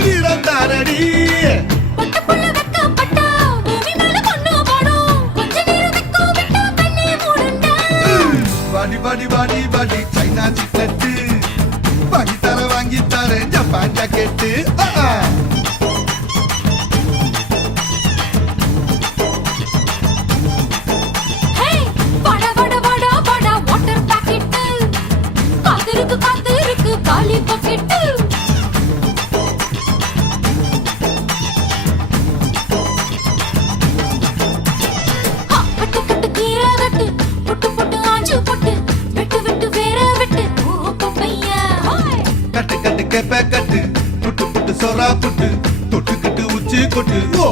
வீரம் தாரடி பாடி பாடி பாடி பாடி சைனா சிக்கெட்டு வாங்கி தரேன் ஜப்பான் ஜாக்கெட்டு கட்டு கட்டு கெப்ப கட்டு புட்டு புட்டு சொரா புட்டு தொட்டு கட்டு உச்சி கொட்டு ஓ